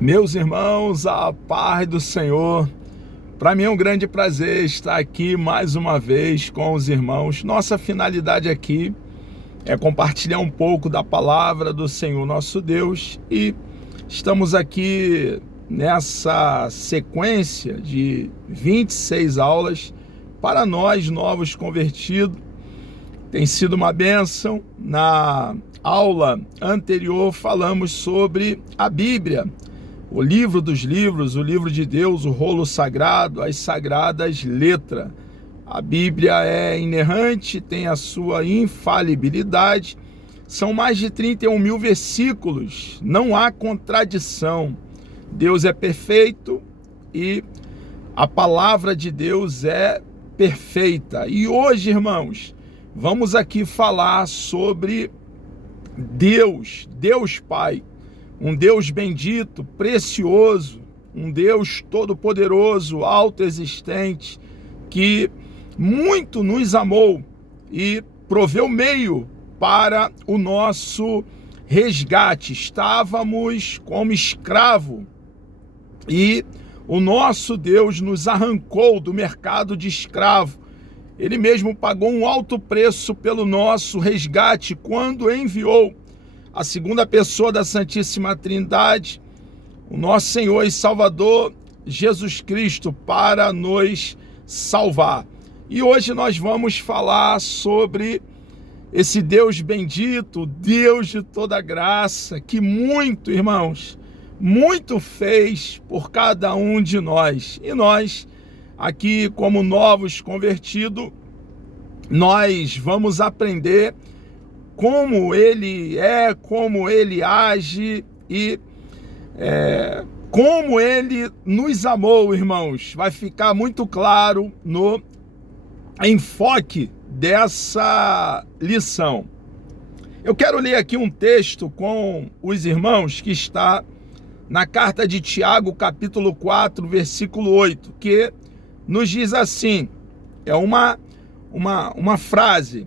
Meus irmãos, a paz do Senhor. Para mim é um grande prazer estar aqui mais uma vez com os irmãos. Nossa finalidade aqui é compartilhar um pouco da palavra do Senhor nosso Deus, e estamos aqui nessa sequência de 26 aulas para nós novos convertidos. Tem sido uma bênção. Na aula anterior falamos sobre a Bíblia, o livro dos livros, o livro de Deus, o rolo sagrado, as sagradas letras. A Bíblia é inerrante, tem a sua infalibilidade. São mais de 31 mil versículos, não há contradição. Deus é perfeito e a palavra de Deus é perfeita. E hoje, irmãos, vamos aqui falar sobre Deus, Deus Pai. Um Deus bendito, precioso, um Deus todo-poderoso, autoexistente, que muito nos amou e proveu meio para o nosso resgate. Estávamos como escravo e o nosso Deus nos arrancou do mercado de escravo. Ele mesmo pagou um alto preço pelo nosso resgate quando enviou a segunda pessoa da Santíssima Trindade, o nosso Senhor e Salvador Jesus Cristo, para nos salvar. E hoje nós vamos falar sobre esse Deus bendito, Deus de toda graça, que muito, irmãos, muito fez por cada um de nós. E nós, aqui como novos convertidos, nós vamos aprender como ele é, como ele age e como ele nos amou, irmãos. Vai ficar muito claro no enfoque dessa lição. Eu quero ler aqui um texto com os irmãos que está na carta de Tiago, capítulo 4, versículo 8, que nos diz assim, é uma frase: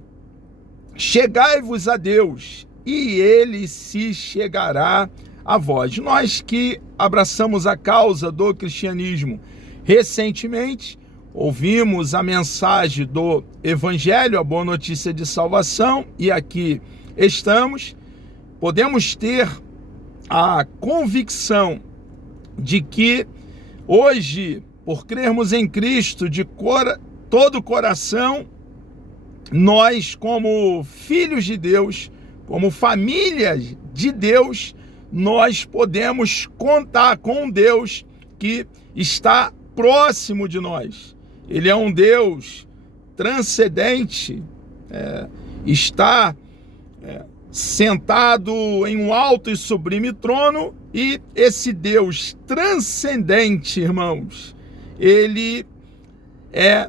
chegai-vos a Deus, e ele se chegará a vós. Nós que abraçamos a causa do cristianismo recentemente, ouvimos a mensagem do Evangelho, a boa notícia de salvação, e aqui estamos, podemos ter a convicção de que hoje, por crermos em Cristo de todo o coração, nós, como filhos de Deus, como família de Deus, nós podemos contar com um Deus que está próximo de nós. Ele é um Deus transcendente, está sentado em um alto e sublime trono, e esse Deus transcendente, irmãos, ele é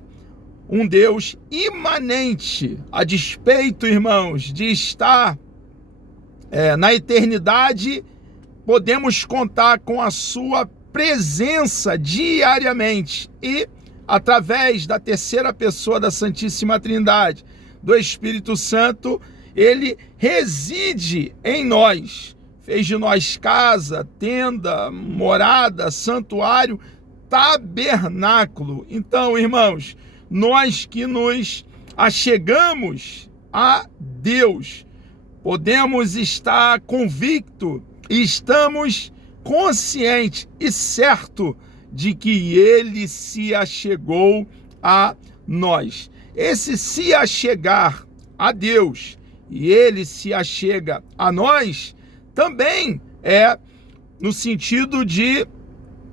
um Deus imanente, a despeito, irmãos, de estar na eternidade. Podemos contar com a sua presença diariamente, e através da terceira pessoa da Santíssima Trindade, do Espírito Santo, ele reside em nós, fez de nós casa, tenda, morada, santuário, tabernáculo. Então, irmãos, nós que nos achegamos a Deus, podemos estar convictos e estamos conscientes e certo de que ele se achegou a nós. Esse se achegar a Deus e ele se achega a nós também é no sentido de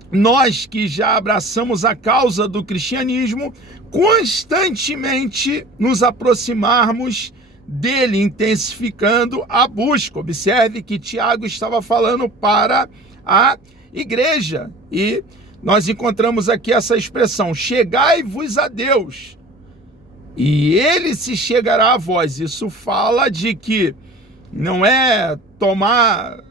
nós que já abraçamos a causa do cristianismo, constantemente nos aproximarmos dele, intensificando a busca. Observe que Tiago estava falando para a igreja, e nós encontramos aqui essa expressão: chegai-vos a Deus, e ele se chegará a vós. Isso fala de que não é tomar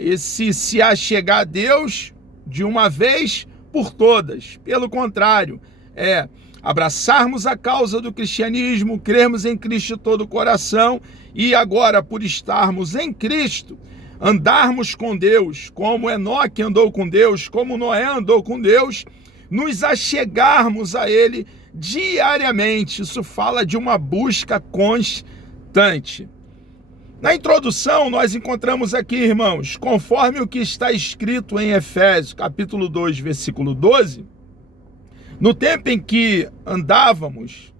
esse se achegar a Deus de uma vez por todas. Pelo contrário, é abraçarmos a causa do cristianismo, crermos em Cristo de todo o coração, e agora, por estarmos em Cristo, andarmos com Deus, como Enoque andou com Deus, como Noé andou com Deus, nos achegarmos a Ele diariamente. Isso fala de uma busca constante. Na introdução, nós encontramos aqui, irmãos, conforme o que está escrito em Efésios, capítulo 2, versículo 12, no tempo em que andávamos,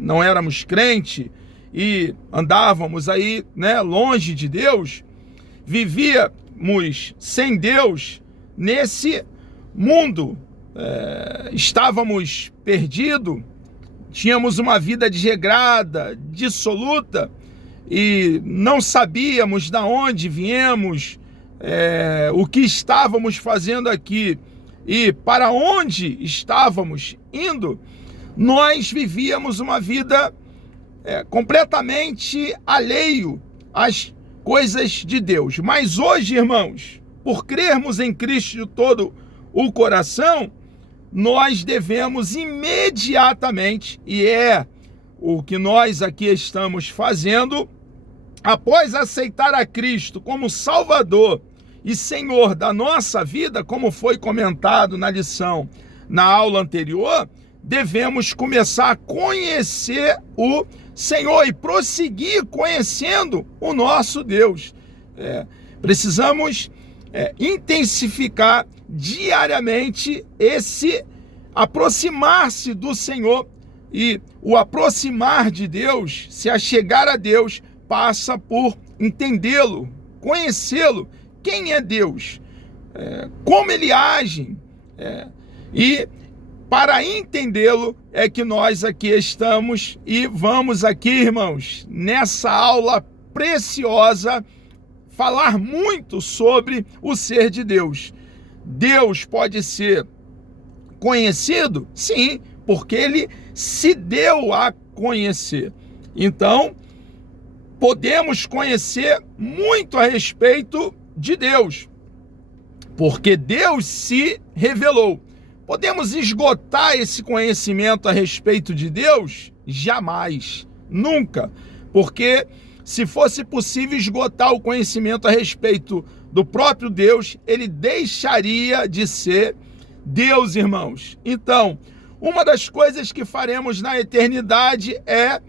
não éramos crente e andávamos aí, longe de Deus, vivíamos sem Deus nesse mundo, estávamos perdidos, tínhamos uma vida desregrada, dissoluta, e não sabíamos de onde viemos, o que estávamos fazendo aqui e para onde estávamos indo. Nós vivíamos uma vida completamente alheio às coisas de Deus. Mas hoje, irmãos, por crermos em Cristo de todo o coração, nós devemos imediatamente, e é o que nós aqui estamos fazendo, após aceitar a Cristo como Salvador e Senhor da nossa vida, como foi comentado na lição, na aula anterior, devemos começar a conhecer o Senhor e prosseguir conhecendo o nosso Deus. Precisamos intensificar diariamente esse aproximar-se do Senhor, e o aproximar de Deus, se achegar a Deus, passa por entendê-lo, conhecê-lo, quem é Deus, como ele age, e para entendê-lo é que nós aqui estamos e vamos aqui, irmãos, nessa aula preciosa, falar muito sobre o ser de Deus. Deus pode ser conhecido? Sim, porque ele se deu a conhecer. Então, podemos conhecer muito a respeito de Deus, porque Deus se revelou. Podemos esgotar esse conhecimento a respeito de Deus? Jamais, nunca, porque se fosse possível esgotar o conhecimento a respeito do próprio Deus, ele deixaria de ser Deus, irmãos. Então, uma das coisas que faremos na eternidade é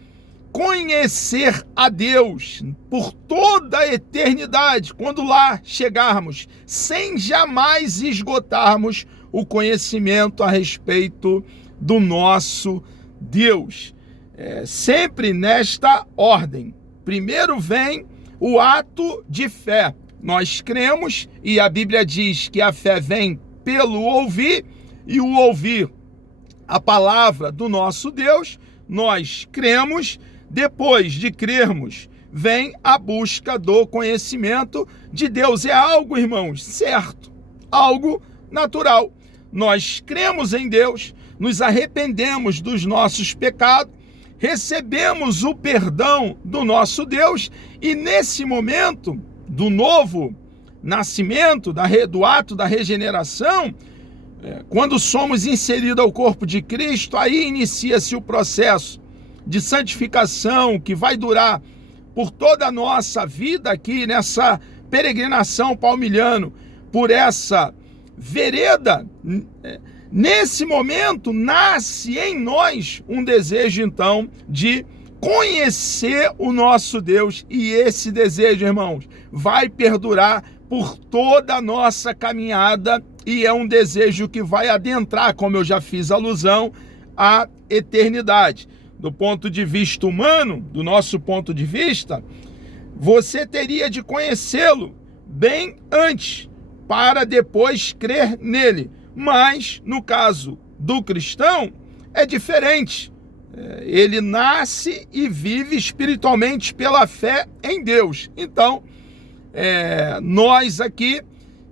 conhecer a Deus por toda a eternidade, quando lá chegarmos, sem jamais esgotarmos o conhecimento a respeito do nosso Deus. Sempre nesta ordem. Primeiro vem o ato de fé. Nós cremos e a Bíblia diz que a fé vem pelo ouvir, e o ouvir a palavra do nosso Deus. Nós cremos. Depois de crermos, vem a busca do conhecimento de Deus. É algo, irmãos, certo, algo natural. Nós cremos em Deus, nos arrependemos dos nossos pecados, recebemos o perdão do nosso Deus, e nesse momento do novo nascimento, do ato da regeneração, quando somos inseridos ao corpo de Cristo, aí inicia-se o processo de santificação que vai durar por toda a nossa vida aqui nessa peregrinação palmilhano, por essa vereda. Nesse momento nasce em nós um desejo então de conhecer o nosso Deus, e esse desejo, irmãos, vai perdurar por toda a nossa caminhada, e é um desejo que vai adentrar, como eu já fiz alusão, a eternidade. Do ponto de vista humano, do nosso ponto de vista, você teria de conhecê-lo bem antes, para depois crer nele. Mas, no caso do cristão, é diferente. Ele nasce e vive espiritualmente pela fé em Deus. Então, nós aqui,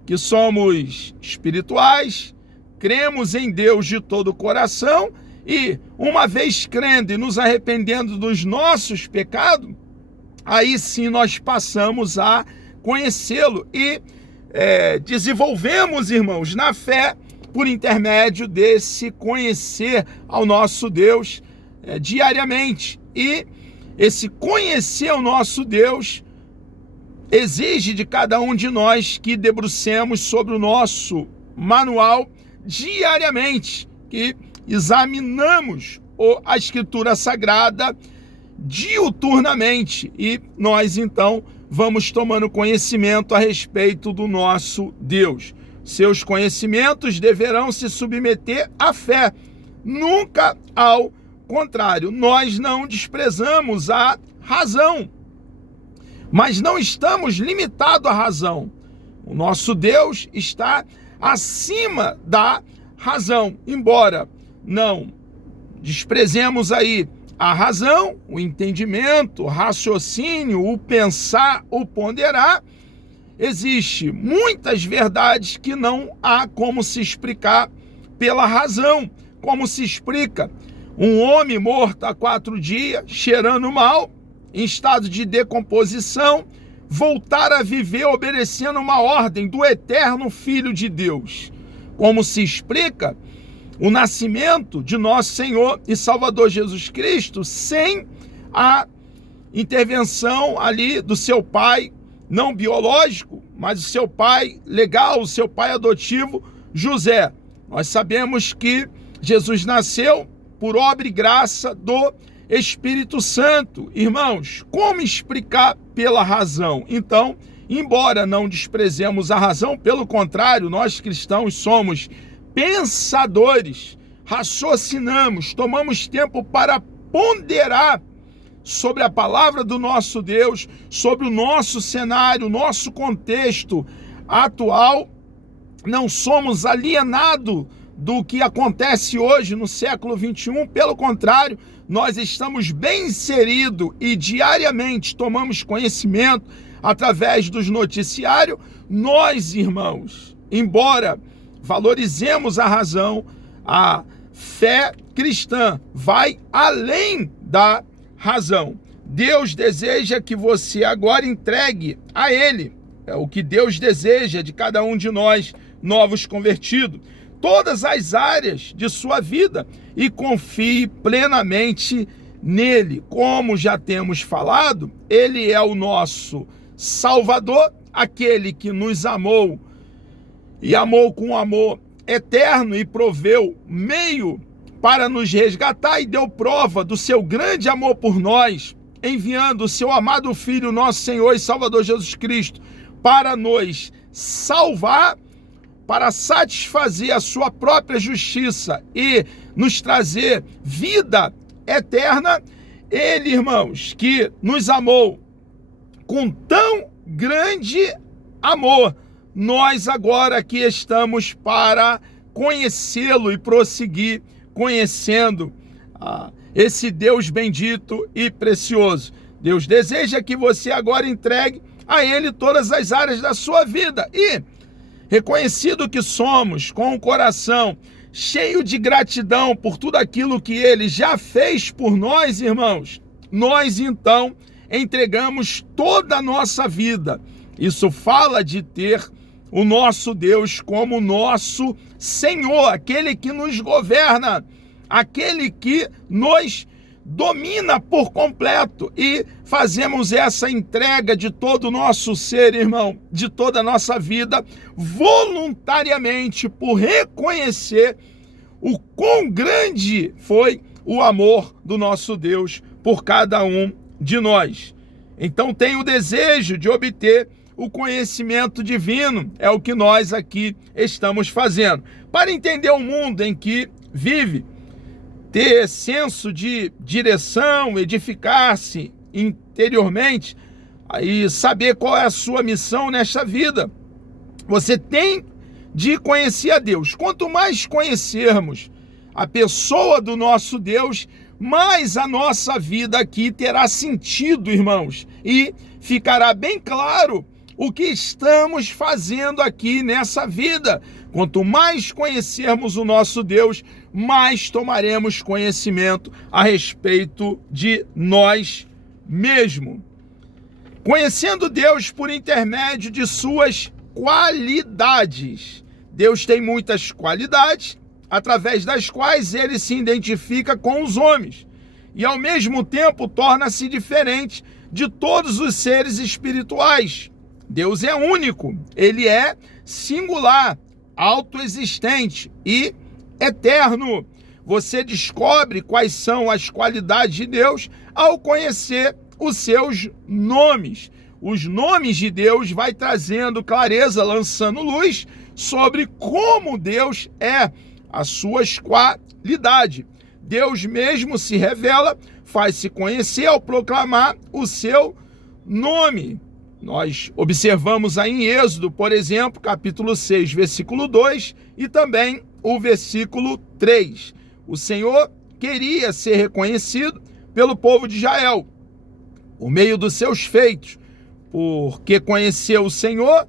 que somos espirituais, cremos em Deus de todo o coração, e uma vez crendo e nos arrependendo dos nossos pecados, aí sim nós passamos a conhecê-lo e desenvolvemos, irmãos, na fé, por intermédio desse conhecer ao nosso Deus diariamente. E esse conhecer ao nosso Deus exige de cada um de nós que debrucemos sobre o nosso manual diariamente, que examinamos a Escritura Sagrada diuturnamente, e nós então vamos tomando conhecimento a respeito do nosso Deus. Seus conhecimentos deverão se submeter à fé, nunca ao contrário. Nós não desprezamos a razão, mas não estamos limitados à razão. O nosso Deus está acima da razão, embora não desprezemos aí a razão, o entendimento, o raciocínio, o pensar, o ponderar. Existe muitas verdades que não há como se explicar pela razão. Como se explica um homem morto há 4 dias, cheirando mal, em estado de decomposição, voltar a viver obedecendo uma ordem do eterno Filho de Deus? Como se explica o nascimento de nosso Senhor e Salvador Jesus Cristo sem a intervenção ali do seu pai, não biológico, mas o seu pai legal, o seu pai adotivo, José? Nós sabemos que Jesus nasceu por obra e graça do Espírito Santo. Irmãos, como explicar pela razão? Então, embora não desprezemos a razão, pelo contrário, nós cristãos somos pensadores, raciocinamos, tomamos tempo para ponderar sobre a palavra do nosso Deus, sobre o nosso cenário, o nosso contexto atual. Não somos alienados do que acontece hoje no século 21, pelo contrário, nós estamos bem inseridos e diariamente tomamos conhecimento através dos noticiários. Nós, irmãos, embora valorizemos a razão, a fé cristã vai além da razão. Deus deseja que você agora entregue a Ele, é o que Deus deseja de cada um de nós, novos convertidos, todas as áreas de sua vida, e confie plenamente nele. Como já temos falado, Ele é o nosso Salvador, aquele que nos amou e amou com amor eterno e proveu meio para nos resgatar e deu prova do seu grande amor por nós, enviando o seu amado Filho, nosso Senhor e Salvador Jesus Cristo, para nos salvar, para satisfazer a sua própria justiça e nos trazer vida eterna. Ele, irmãos, que nos amou com tão grande amor, nós agora aqui estamos para conhecê-lo e prosseguir conhecendo esse Deus bendito e precioso. Deus deseja que você agora entregue a Ele todas as áreas da sua vida e, reconhecido que somos, com o coração cheio de gratidão por tudo aquilo que Ele já fez por nós, irmãos, nós então entregamos toda a nossa vida. Isso fala de ter o nosso Deus como nosso Senhor, aquele que nos governa, aquele que nos domina por completo, e fazemos essa entrega de todo o nosso ser, irmão, de toda a nossa vida, voluntariamente, por reconhecer o quão grande foi o amor do nosso Deus por cada um de nós. Então tem o desejo de obter o conhecimento divino, é o que nós aqui estamos fazendo. Para entender o mundo em que vive, ter senso de direção, edificar-se interiormente, aí saber qual é a sua missão nesta vida, você tem de conhecer a Deus. Quanto mais conhecermos a pessoa do nosso Deus, mais a nossa vida aqui terá sentido, irmãos, e ficará bem claro o que estamos fazendo aqui nessa vida. Quanto mais conhecermos o nosso Deus, mais tomaremos conhecimento a respeito de nós mesmos. Conhecendo Deus por intermédio de suas qualidades. Deus tem muitas qualidades, através das quais Ele se identifica com os homens, e ao mesmo tempo torna-se diferente de todos os seres espirituais. Deus é único, ele é singular, autoexistente e eterno. Você descobre quais são as qualidades de Deus ao conhecer os seus nomes. Os nomes de Deus vai trazendo clareza, lançando luz sobre como Deus é, as suas qualidades. Deus mesmo se revela, faz-se conhecer ao proclamar o seu nome. Nós observamos aí em Êxodo, por exemplo, capítulo 6, versículo 2 e também o versículo 3. O Senhor queria ser reconhecido pelo povo de Israel, por meio dos seus feitos, porque conheceu o Senhor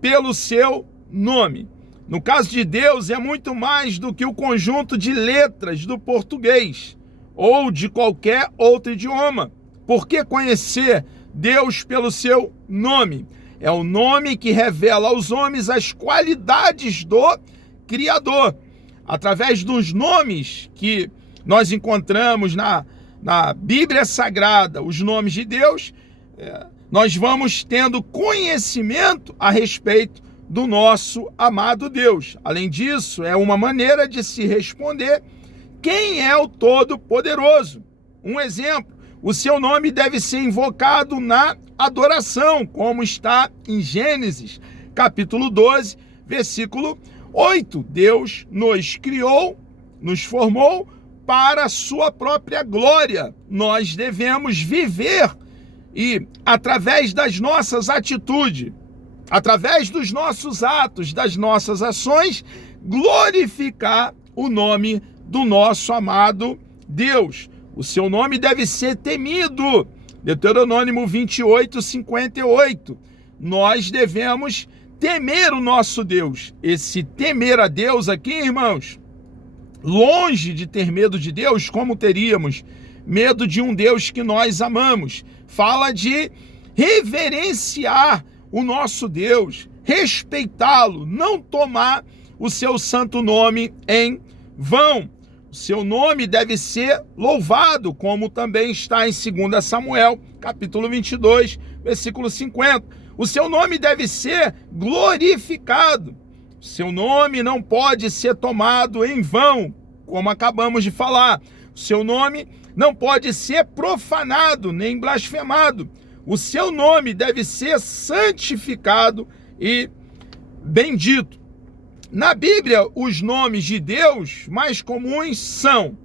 pelo seu nome. No caso de Deus, é muito mais do que o conjunto de letras do português ou de qualquer outro idioma. Por que conhecer Deus pelo seu nome? É o nome que revela aos homens as qualidades do Criador. Através dos nomes que nós encontramos na Bíblia Sagrada, os nomes de Deus, nós vamos tendo conhecimento a respeito do nosso amado Deus. Além disso, é uma maneira de se responder quem é o Todo-Poderoso. Um exemplo, o seu nome deve ser invocado na adoração, como está em Gênesis, capítulo 12, versículo 8. Deus nos criou, nos formou para a sua própria glória. Nós devemos viver e, através das nossas atitudes, através dos nossos atos, das nossas ações, glorificar o nome do nosso amado Deus. O seu nome deve ser temido. Deuteronômio 28, 58. Nós devemos temer o nosso Deus. Esse temer a Deus aqui, irmãos, longe de ter medo de Deus, como teríamos medo de um Deus que nós amamos, fala de reverenciar o nosso Deus, respeitá-lo, não tomar o seu santo nome em vão. O seu nome deve ser louvado, como também está em 2 Samuel, capítulo 22, versículo 50. O seu nome deve ser glorificado. O seu nome não pode ser tomado em vão, como acabamos de falar. O seu nome não pode ser profanado nem blasfemado. O seu nome deve ser santificado e bendito. Na Bíblia, os nomes de Deus mais comuns são: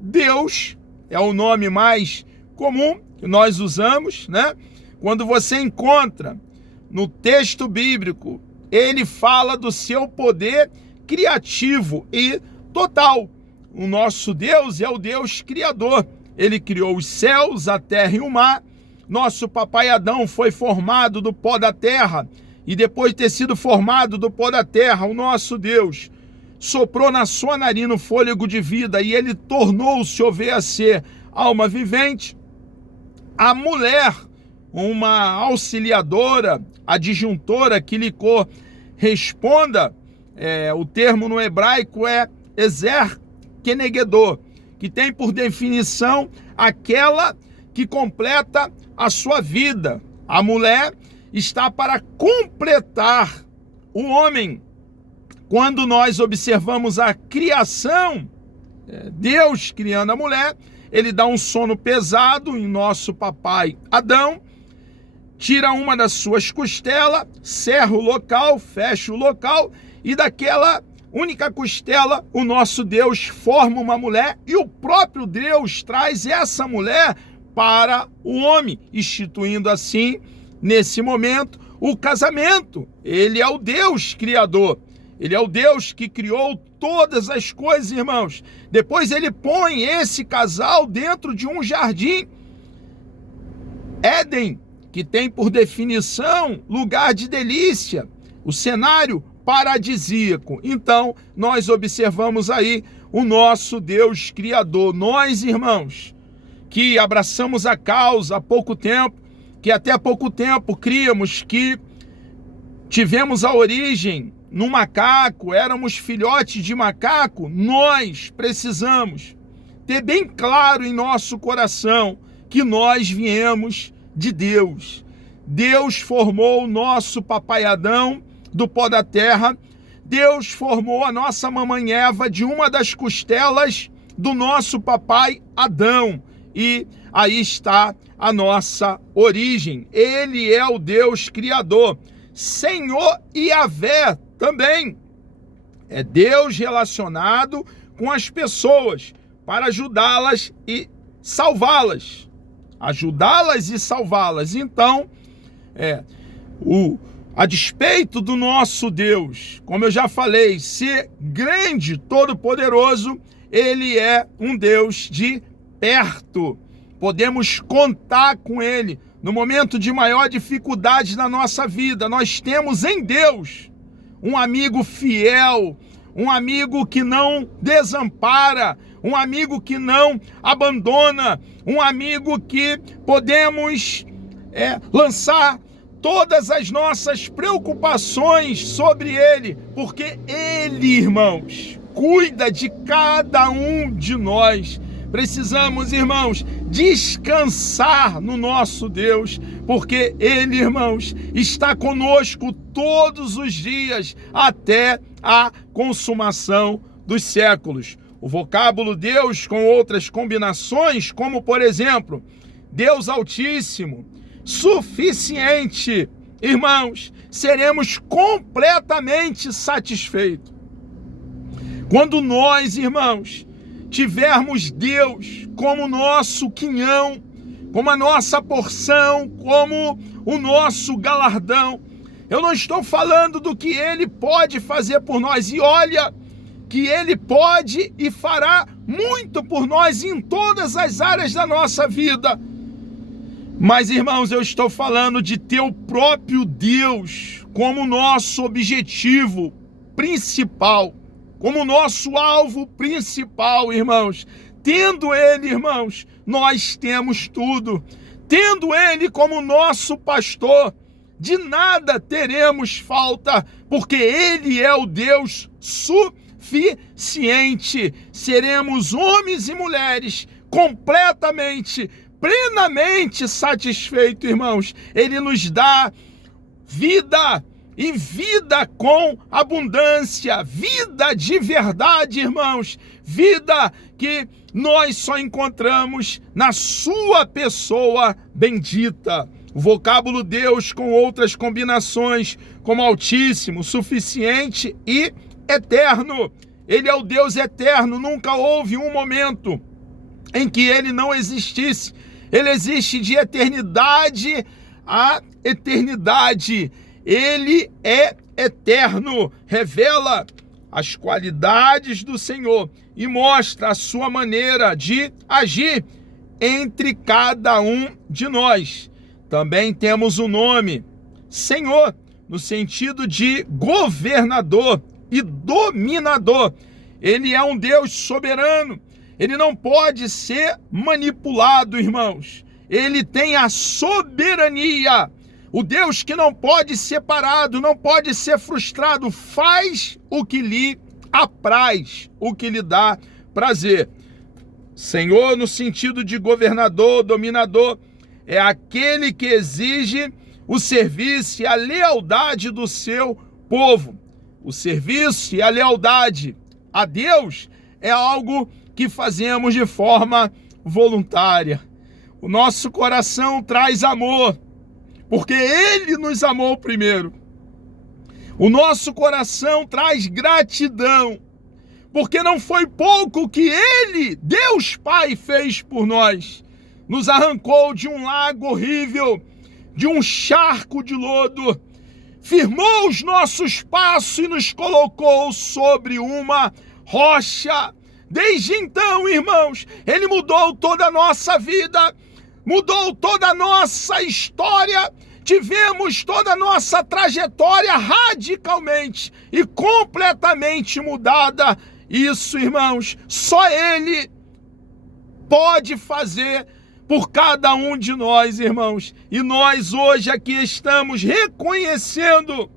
Deus é o nome mais comum que nós usamos, né? Quando você encontra no texto bíblico, ele fala do seu poder criativo e total. O nosso Deus é o Deus criador. Ele criou os céus, a terra e o mar. Nosso papai Adão foi formado do pó da terra, e depois de ter sido formado do pó da terra, o nosso Deus soprou na sua narina o fôlego de vida e ele tornou-se a ser alma vivente. A mulher, uma auxiliadora, adjuntora que lhe corresponda, o termo no hebraico é Ezer Kenegedor, que tem por definição aquela que completa a sua vida. A mulher está para completar o homem. Quando nós observamos a criação, Deus criando a mulher, ele dá um sono pesado em nosso papai Adão, tira uma das suas costelas, cerra o local, fecha o local, e daquela única costela o nosso Deus forma uma mulher, e o próprio Deus traz essa mulher para o homem, instituindo assim, nesse momento, o casamento. Ele é o Deus criador, ele é o Deus que criou todas as coisas, irmãos. Depois ele põe esse casal dentro de um jardim, Éden, que tem por definição lugar de delícia, o cenário paradisíaco. Então, nós observamos aí o nosso Deus criador. Nós, irmãos, que abraçamos a causa há pouco tempo, que até há pouco tempo críamos que tivemos a origem no macaco, éramos filhotes de macaco, nós precisamos ter bem claro em nosso coração que nós viemos de Deus. Deus formou o nosso papai Adão do pó da terra. Deus formou a nossa mamãe Eva de uma das costelas do nosso papai Adão. E aí está a nossa origem. Ele é o Deus criador. Senhor Yahvé também é Deus relacionado com as pessoas para ajudá-las e salvá-las. Ajudá-las e salvá-las. Então, a despeito do nosso Deus, como eu já falei, ser grande, todo-poderoso, ele é um Deus de perto. Podemos contar com ele no momento de maior dificuldade na nossa vida. Nós temos em Deus um amigo fiel, um amigo que não desampara, um amigo que não abandona, um amigo que podemos lançar todas as nossas preocupações sobre ele, porque ele, irmãos, cuida de cada um de nós. Precisamos, irmãos, descansar no nosso Deus, porque ele, irmãos, está conosco todos os dias até a consumação dos séculos. O vocábulo Deus com outras combinações, como por exemplo, Deus Altíssimo, suficiente, irmãos, seremos completamente satisfeitos. Quando nós, irmãos, tivermos Deus como nosso quinhão, como a nossa porção, como o nosso galardão, eu não estou falando do que ele pode fazer por nós, e olha que ele pode e fará muito por nós em todas as áreas da nossa vida. Mas, irmãos, eu estou falando de ter o próprio Deus como nosso objetivo principal, como nosso alvo principal, irmãos. Tendo ele, irmãos, nós temos tudo. Tendo ele como nosso pastor, de nada teremos falta, porque ele é o Deus suficiente. Seremos homens e mulheres completamente, plenamente satisfeitos, irmãos. Ele nos dá vida e vida com abundância, vida de verdade, irmãos, vida que nós só encontramos na sua pessoa bendita. O vocábulo Deus com outras combinações, como Altíssimo, Suficiente e Eterno. Ele é o Deus eterno, nunca houve um momento em que ele não existisse. Ele existe de eternidade a eternidade. Ele é eterno, revela as qualidades do Senhor e mostra a sua maneira de agir entre cada um de nós. Também temos o nome Senhor, no sentido de governador e dominador. Ele é um Deus soberano. Ele não pode ser manipulado, irmãos. Ele tem a soberania. O Deus que não pode ser parado, não pode ser frustrado, faz o que lhe apraz, o que lhe dá prazer. Senhor, no sentido de governador, dominador, é aquele que exige o serviço e a lealdade do seu povo. O serviço e a lealdade a Deus é algo que fazemos de forma voluntária. O nosso coração traz amor, porque ele nos amou primeiro. O nosso coração traz gratidão, porque não foi pouco que ele, Deus Pai, fez por nós. Nos arrancou de um lago horrível, de um charco de lodo, firmou os nossos passos e nos colocou sobre uma rocha. Desde então, irmãos, ele mudou toda a nossa vida, mudou toda a nossa história, tivemos toda a nossa trajetória radicalmente e completamente mudada. Isso, irmãos, só ele pode fazer por cada um de nós, irmãos. E nós hoje aqui estamos reconhecendo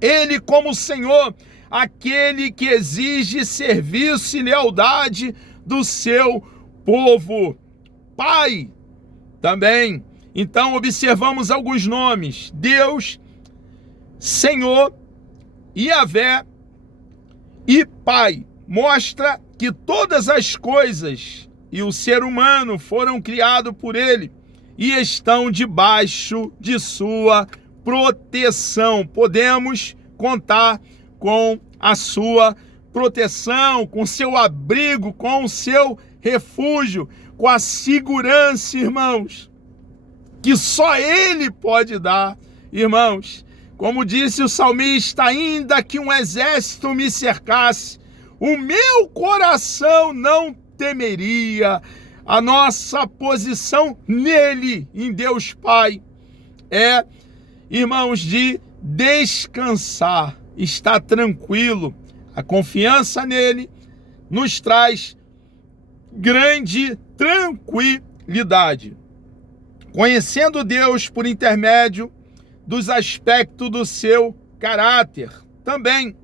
ele como Senhor, aquele que exige serviço e lealdade do seu povo. Pai também. Então observamos alguns nomes: Deus, Senhor, Yahvé e Pai. Mostra que todas as coisas e o ser humano foram criados por Ele e estão debaixo de sua proteção. Podemos contar com a sua proteção, com seu abrigo, com o seu refúgio, com a segurança, irmãos, que só Ele pode dar, irmãos. Como disse o salmista: ainda que um exército me cercasse, o meu coração não temeria. A nossa posição nele, em Deus Pai, é, irmãos, de descansar, estar tranquilo. A confiança nele nos traz grande tranquilidade. Conhecendo Deus por intermédio dos aspectos do seu caráter também.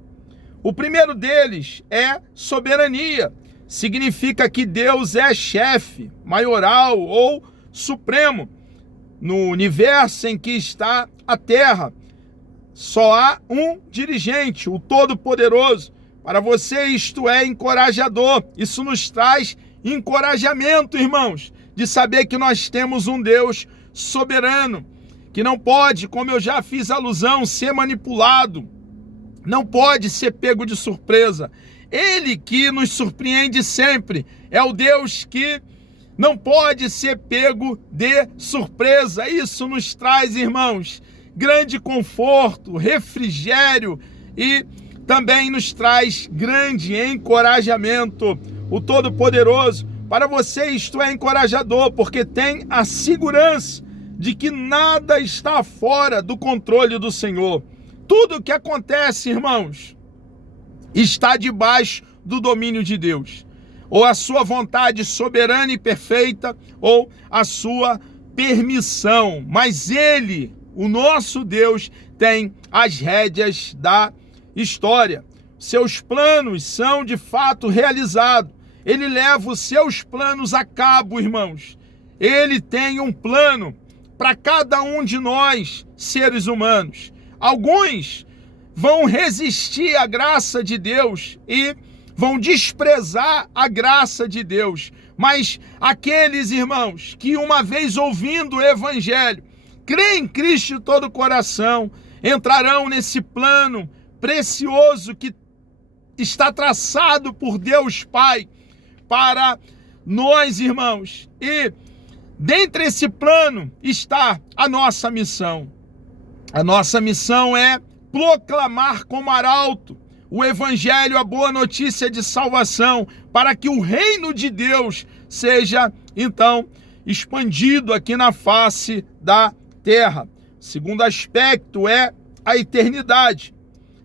O primeiro deles é soberania. Significa que Deus é chefe, maioral ou supremo no universo em que está a terra. Só há um dirigente, o Todo-Poderoso. Para você isto é encorajador. Isso nos traz encorajamento, irmãos, de saber que nós temos um Deus soberano, que não pode, como eu já fiz alusão, ser manipulado, não pode ser pego de surpresa. Ele que nos surpreende sempre é o Deus que não pode ser pego de surpresa. Isso nos traz, irmãos, grande conforto, refrigério e também nos traz grande encorajamento. O Todo-Poderoso, para você isto é encorajador, porque tem a segurança de que nada está fora do controle do Senhor. Tudo o que acontece, irmãos, está debaixo do domínio de Deus. Ou a sua vontade soberana e perfeita, ou a sua permissão. Mas Ele, o nosso Deus, tem as rédeas da história. Seus planos são de fato realizados. Ele leva os seus planos a cabo, irmãos. Ele tem um plano para cada um de nós, seres humanos. Alguns vão resistir à graça de Deus e vão desprezar a graça de Deus. Mas aqueles, irmãos, que uma vez ouvindo o Evangelho, creem em Cristo de todo o coração, entrarão nesse plano precioso que está traçado por Deus Pai para nós, irmãos. E dentre esse plano está a nossa missão. A nossa missão é proclamar como arauto o Evangelho, a boa notícia de salvação, para que o reino de Deus seja, então, expandido aqui na face da terra. O segundo aspecto é a eternidade.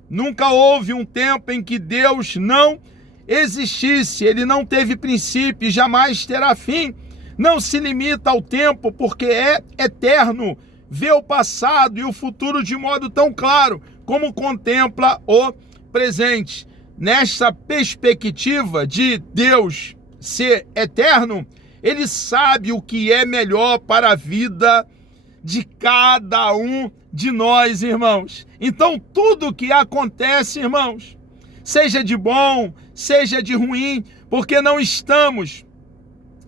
Nunca houve um tempo em que Deus não existisse. Ele não teve princípio e jamais terá fim. Não se limita ao tempo, porque é eterno. Vê o passado e o futuro de modo tão claro como contempla o presente. Nesta perspectiva de Deus ser eterno, Ele sabe o que é melhor para a vida de cada um de nós, irmãos. Então, tudo que acontece, irmãos, seja de bom, seja de ruim, porque não estamos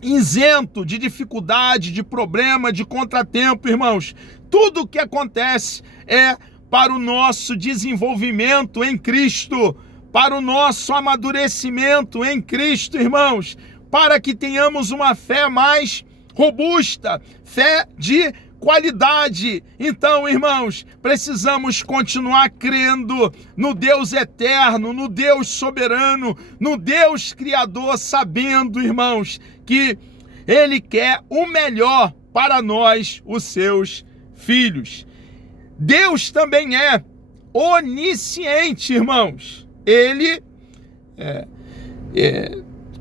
isento de dificuldade, de problema, de contratempo, irmãos. Tudo o que acontece é para o nosso desenvolvimento em Cristo, para o nosso amadurecimento em Cristo, irmãos, para que tenhamos uma fé mais robusta, fé de qualidade. Então, irmãos, precisamos continuar crendo no Deus eterno, no Deus soberano, no Deus criador, sabendo, irmãos, que Ele quer o melhor para nós, os seus filhos. Deus também é onisciente, irmãos. Ele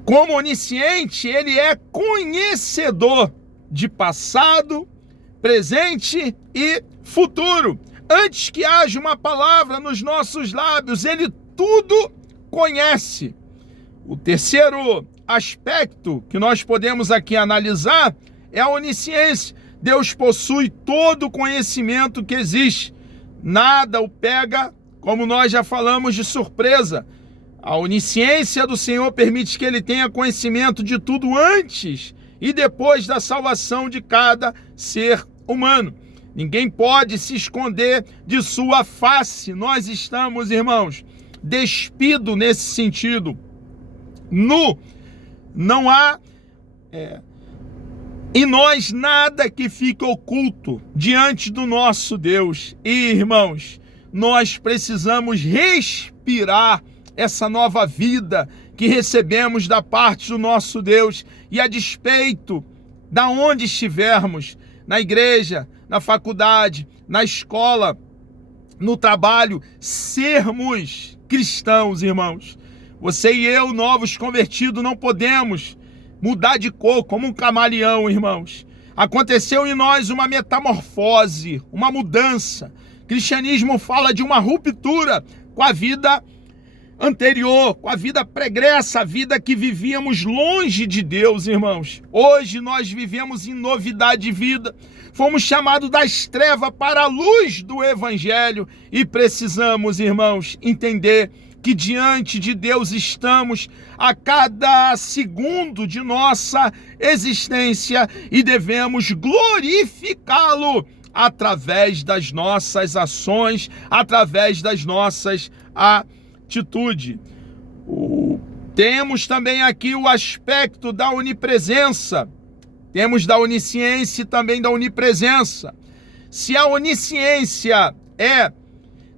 como onisciente, Ele é conhecedor de passado, presente e futuro. Antes que haja uma palavra nos nossos lábios, Ele tudo conhece. O terceiro aspecto que nós podemos aqui analisar é a onisciência. Deus possui todo o conhecimento que existe. Nada o pega, como nós já falamos, de surpresa. A onisciência do Senhor permite que ele tenha conhecimento de tudo antes e depois da salvação de cada ser humano. Ninguém pode se esconder de sua face. Nós estamos, irmãos, despido nesse sentido. Nu. Não há em nós nada que fique oculto diante do nosso Deus. E, irmãos, nós precisamos respirar essa nova vida que recebemos da parte do nosso Deus. E a despeito da onde estivermos, na igreja, na faculdade, na escola, no trabalho, sermos cristãos, irmãos. Você e eu, novos convertidos, não podemos mudar de cor como um camaleão, irmãos. Aconteceu em nós uma metamorfose, uma mudança. O cristianismo fala de uma ruptura com a vida anterior, com a vida pregressa, a vida que vivíamos longe de Deus, irmãos. Hoje nós vivemos em novidade de vida. Fomos chamados das trevas para a luz do Evangelho e precisamos, irmãos, entender que diante de Deus estamos a cada segundo de nossa existência e devemos glorificá-lo através das nossas ações, através das nossas atitudes. Temos também aqui o aspecto da onipresença. Temos da onisciência e também da onipresença. Se a onisciência é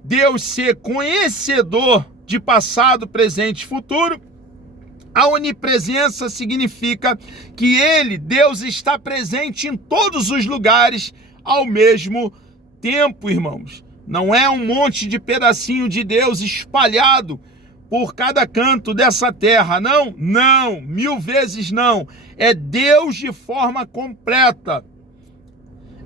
Deus ser conhecedor de passado, presente e futuro, a onipresença significa que Deus, está presente em todos os lugares ao mesmo tempo, irmãos. Não é um monte de pedacinho de Deus espalhado por cada canto dessa terra, não, 1000 vezes não. É Deus de forma completa,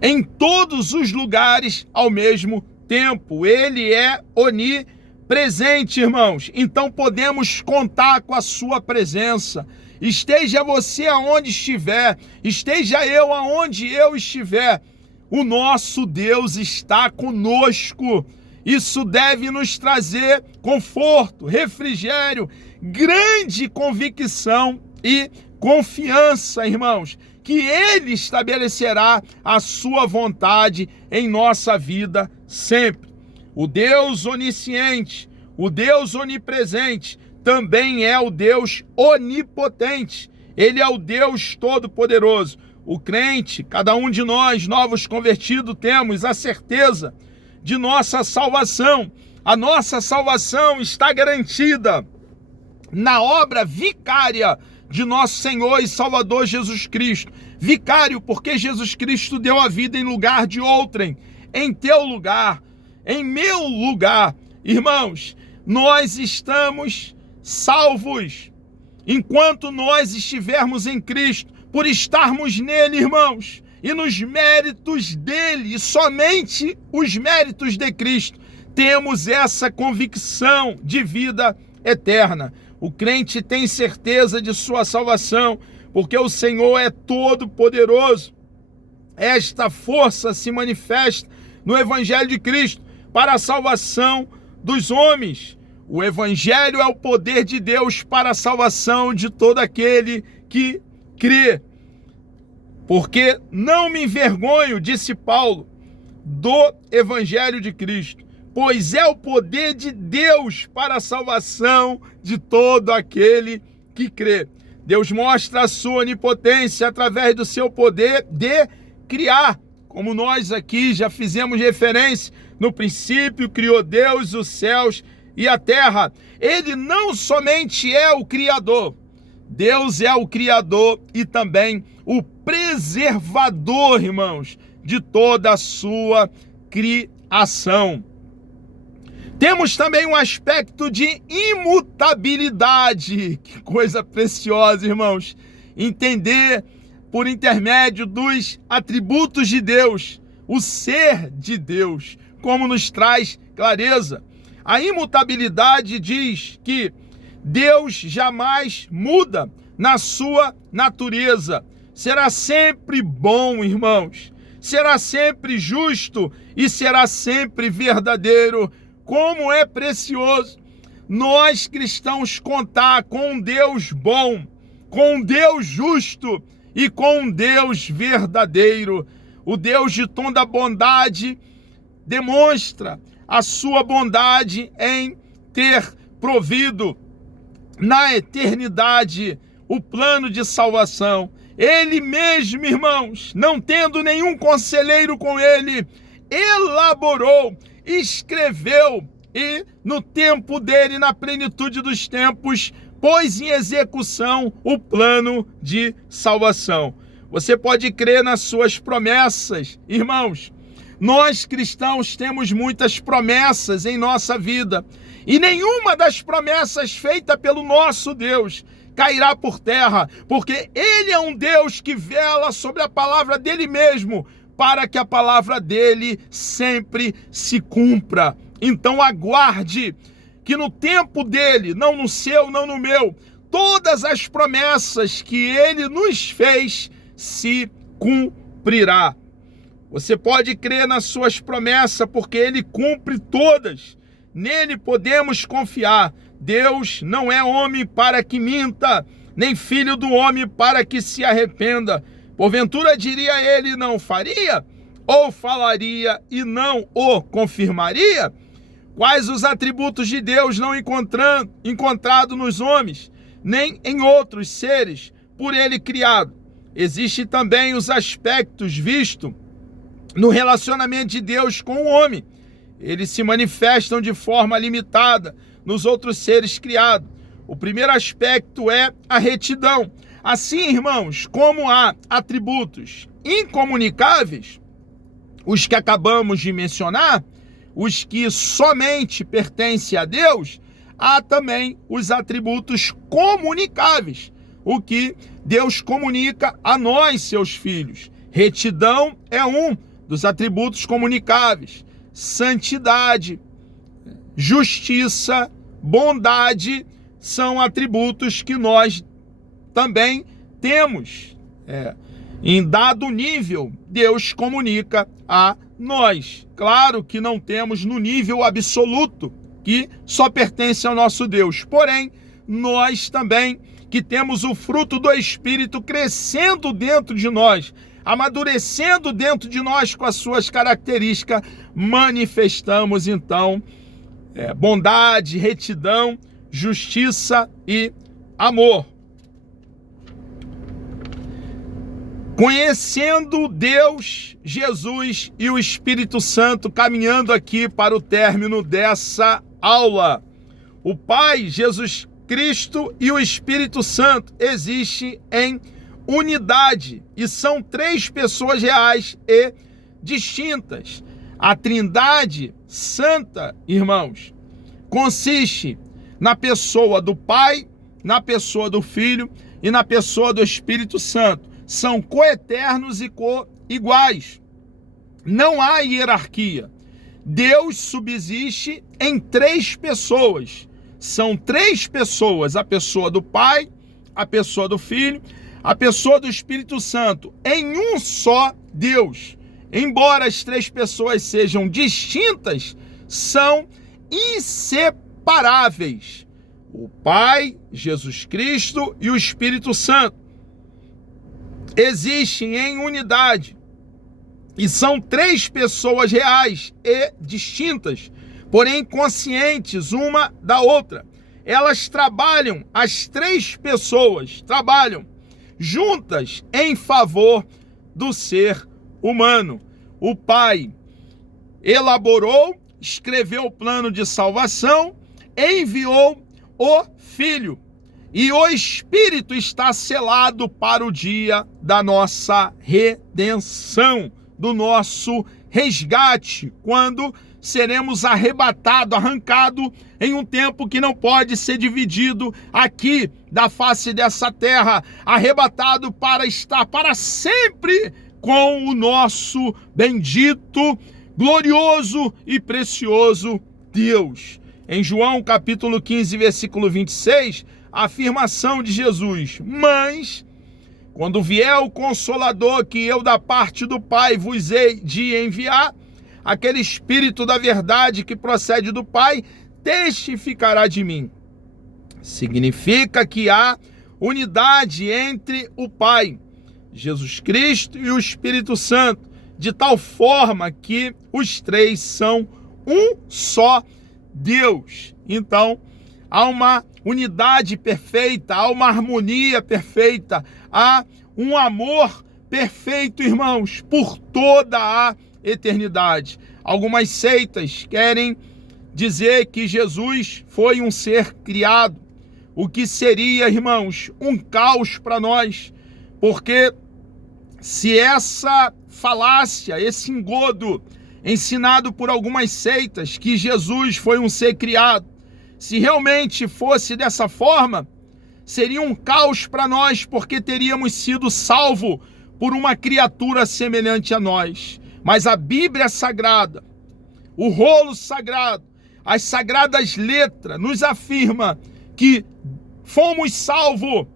em todos os lugares ao mesmo tempo. Ele é onipresente, irmãos. Então podemos contar com a sua presença. Esteja você aonde estiver, esteja eu aonde eu estiver, o nosso Deus está conosco. Isso deve nos trazer conforto, refrigério, grande convicção e confiança, irmãos, que Ele estabelecerá a sua vontade em nossa vida sempre. O Deus onisciente, o Deus onipresente, também é o Deus onipotente. Ele é o Deus todo-poderoso. O crente, cada um de nós, novos convertidos, temos a certeza de nossa salvação. A nossa salvação está garantida na obra vicária de nosso Senhor e Salvador Jesus Cristo. Vicário porque Jesus Cristo deu a vida em lugar de outrem, em teu lugar, em meu lugar. Irmãos, nós estamos salvos enquanto nós estivermos em Cristo, por estarmos nele, irmãos, e nos méritos dele, e somente os méritos de Cristo, temos essa convicção de vida eterna. O crente tem certeza de sua salvação, porque o Senhor é todo poderoso. Esta força se manifesta no Evangelho de Cristo para a salvação dos homens. O Evangelho é o poder de Deus para a salvação de todo aquele que crê. Porque não me envergonho, disse Paulo, do Evangelho de Cristo, pois é o poder de Deus para a salvação de todo aquele que crê. Deus mostra a sua onipotência através do seu poder de criar, como nós aqui já fizemos referência. No princípio criou Deus os céus e a terra. Ele não somente é o Criador, Deus é o Criador e também o preservador, irmãos, de toda a sua criação. Temos também um aspecto de imutabilidade. Que coisa preciosa, irmãos. Entender por intermédio dos atributos de Deus, o ser de Deus, como nos traz clareza. A imutabilidade diz que Deus jamais muda na sua natureza. Será sempre bom, irmãos. será sempre justo e será sempre verdadeiro. Como é precioso nós cristãos contar com um Deus bom, com um Deus justo e com um Deus verdadeiro. O Deus de toda bondade demonstra a sua bondade em ter provido na eternidade o plano de salvação. Ele mesmo, irmãos, não tendo nenhum conselheiro com ele, elaborou, escreveu e no tempo dele, na plenitude dos tempos, pôs em execução o plano de salvação. Você pode crer nas suas promessas, irmãos. Nós cristãos temos muitas promessas em nossa vida e nenhuma das promessas feitas pelo nosso Deus cairá por terra, porque Ele é um Deus que vela sobre a palavra dele mesmo, para que a palavra dele sempre se cumpra. Então aguarde que no tempo dele, não no seu, não no meu, todas as promessas que ele nos fez se cumprirá. Você pode crer nas suas promessas, porque ele cumpre todas. Nele podemos confiar. Deus não é homem para que minta, nem filho do homem para que se arrependa. Porventura diria ele, não faria? Ou falaria e não o confirmaria? Quais os atributos de Deus não encontrado nos homens, nem em outros seres por ele criado? Existem também os aspectos vistos no relacionamento de Deus com o homem. Eles se manifestam de forma limitada nos outros seres criados. O primeiro aspecto é a retidão. Assim, irmãos, como há atributos incomunicáveis, os que acabamos de mencionar, os que somente pertencem a Deus, há também os atributos comunicáveis, o que Deus comunica a nós, seus filhos. Retidão é um dos atributos comunicáveis. Santidade, justiça, bondade são atributos que nós também temos. Em dado nível, Deus comunica a nós. Claro que não temos no nível absoluto, que só pertence ao nosso Deus. Porém, nós também, que temos o fruto do Espírito crescendo dentro de nós, amadurecendo dentro de nós com as suas características, manifestamos então bondade, retidão, justiça e amor. Conhecendo Deus, Jesus e o Espírito Santo, caminhando aqui para o término dessa aula. O Pai, Jesus Cristo e o Espírito Santo existem em unidade e são três pessoas reais e distintas. A Trindade Santa, irmãos, consiste na pessoa do Pai, na pessoa do Filho e na pessoa do Espírito Santo. São coeternos e coiguais. Não há hierarquia. Deus subsiste em três pessoas. São três pessoas: a pessoa do Pai, a pessoa do Filho, a pessoa do Espírito Santo, em um só Deus. Embora as três pessoas sejam distintas, são inseparáveis. O Pai, Jesus Cristo e o Espírito Santo existem em unidade e são três pessoas reais e distintas, porém conscientes uma da outra. Elas trabalham, as três pessoas trabalham juntas em favor do ser humano. O Pai elaborou, escreveu o plano de salvação, enviou o Filho, e o Espírito está selado para o dia da nossa redenção, do nosso resgate, quando seremos arrancados em um tempo que não pode ser dividido aqui da face dessa terra, arrebatado para estar para sempre com o nosso bendito, glorioso e precioso Deus. Em João capítulo 15, versículo 26, a afirmação de Jesus: mas quando vier o Consolador que eu da parte do Pai vos hei de enviar, aquele Espírito da verdade que procede do Pai testificará de mim. Significa que há unidade entre o Pai, Jesus Cristo e o Espírito Santo, de tal forma que os três são um só Deus. Então, há uma unidade perfeita, há uma harmonia perfeita, há um amor perfeito, irmãos, por toda a eternidade. Algumas seitas querem dizer que Jesus foi um ser criado, o que seria, irmãos, um caos para nós, porque se essa falácia, esse engodo ensinado por algumas seitas, que Jesus foi um ser criado, se realmente fosse dessa forma, seria um caos para nós, porque teríamos sido salvos por uma criatura semelhante a nós. Mas a Bíblia Sagrada, o rolo sagrado, as sagradas letras nos afirma que fomos salvos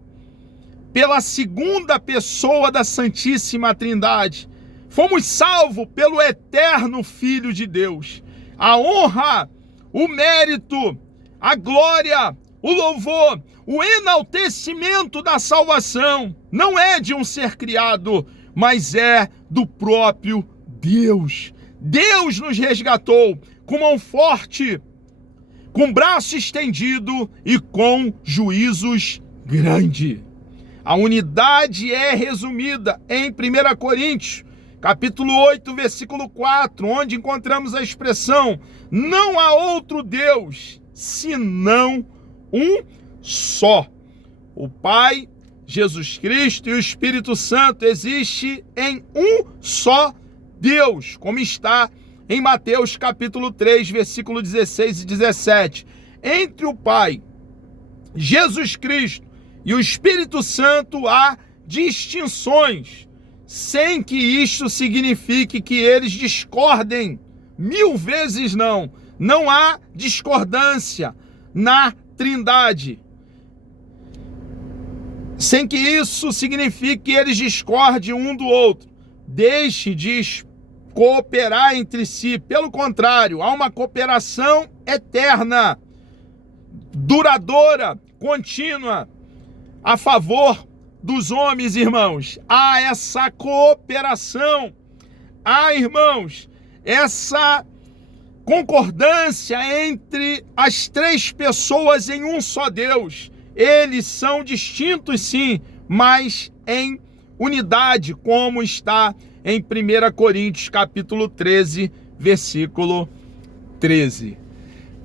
pela segunda pessoa da Santíssima Trindade. Fomos salvos pelo eterno Filho de Deus. A honra, o mérito, a glória, o louvor, o enaltecimento da salvação não é de um ser criado, mas é do próprio Deus. Deus nos resgatou com mão forte, com braço estendido e com juízos grandes. A unidade é resumida em 1 Coríntios, capítulo 8, versículo 4, onde encontramos a expressão: não há outro Deus, senão um só. O Pai, Jesus Cristo e o Espírito Santo existe em um só Deus, como está em Mateus capítulo 3, versículo 16 e 17. Entre o Pai, Jesus Cristo e o Espírito Santo há distinções, sem que isto signifique que eles discordem. 1000 vezes não. Não há discordância na Trindade. Sem que isso signifique que eles discordem um do outro. Deixe de cooperar entre si. Pelo contrário, há uma cooperação eterna, duradoura, contínua, a favor dos homens, irmãos. Há essa cooperação. Há, irmãos, essa concordância entre as três pessoas em um só Deus. Eles são distintos, sim, mas em unidade, como está em 1 Coríntios capítulo 13, versículo 13.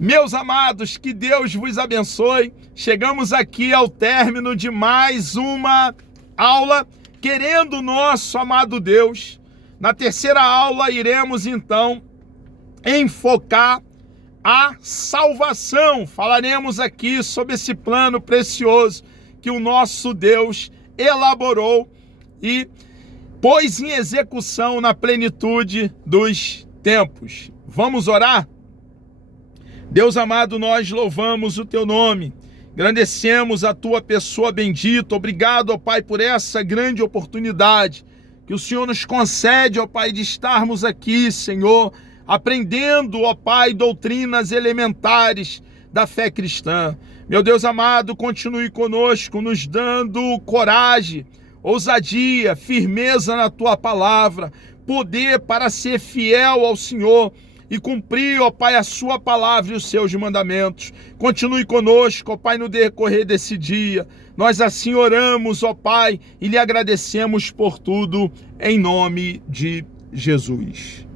Meus amados, que Deus vos abençoe. Chegamos aqui ao término de mais uma aula, querendo nosso amado Deus. Na terceira aula iremos então enfocar a salvação. Falaremos aqui sobre esse plano precioso que o nosso Deus elaborou e pôs em execução na plenitude dos tempos. Vamos orar? Deus amado, nós louvamos o teu nome, agradecemos a tua pessoa bendita. Obrigado, ó Pai, por essa grande oportunidade que o Senhor nos concede, ó Pai, de estarmos aqui, Senhor, aprendendo, ó Pai, doutrinas elementares da fé cristã. Meu Deus amado, continue conosco, nos dando coragem, ousadia, firmeza na tua palavra, poder para ser fiel ao Senhor e cumprir, ó Pai, a sua palavra e os seus mandamentos. Continue conosco, ó Pai, no decorrer desse dia. Nós assim oramos, ó Pai, e lhe agradecemos por tudo, em nome de Jesus.